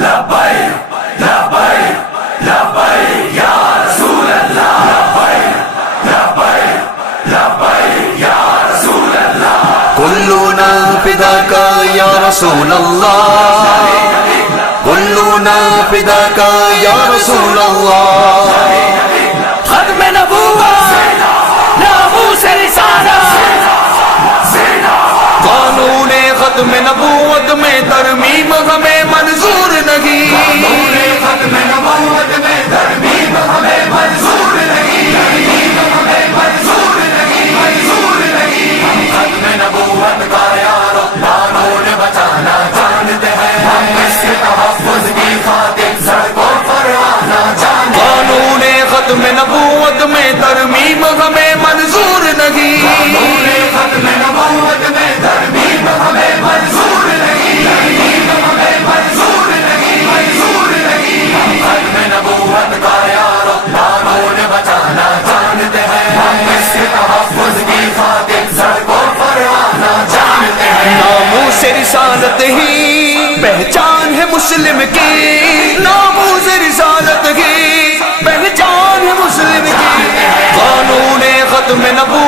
لبیک لبیک لبیک یا رسول اللہ لبیک لبیک لبیک یا رسول اللہ کلنا فداک یا رسول اللہ کلنا فداک یا رسول اللہ ختم نبوت ناموس رسالت قانون ختم نبوت میں ترمیم ہمیں منظور نہیں قانون ختم نبوت میں ترمیم ہمیں منظور نہیں ہمیں منظور نہیں منظور نہیں ہم ختم نبوت کا یار قانون بچانا جانتے ہیں ہم اس کے تحفظ کی خاطر سڑکوں پر آنا جانتے ہیں قانون ختم نبوت میں ترمیم ہمیں منظور نہیں قانون ختم نبوت میں ترمیم ہمیں منظور نہیں ہمیں منظور نہیں منظور نہیں ہم ختم نبوت کا یار قانون بچانا جانتے ہیں ہم اس کے تحفظ کی خاطر سڑکوں پر آنا جانتے ہیں ناموس رسالت ہی پہچان ہے مسلم کی ناموس رسالت ہی پہچان ہے مسلم کی قانون ختم نبوت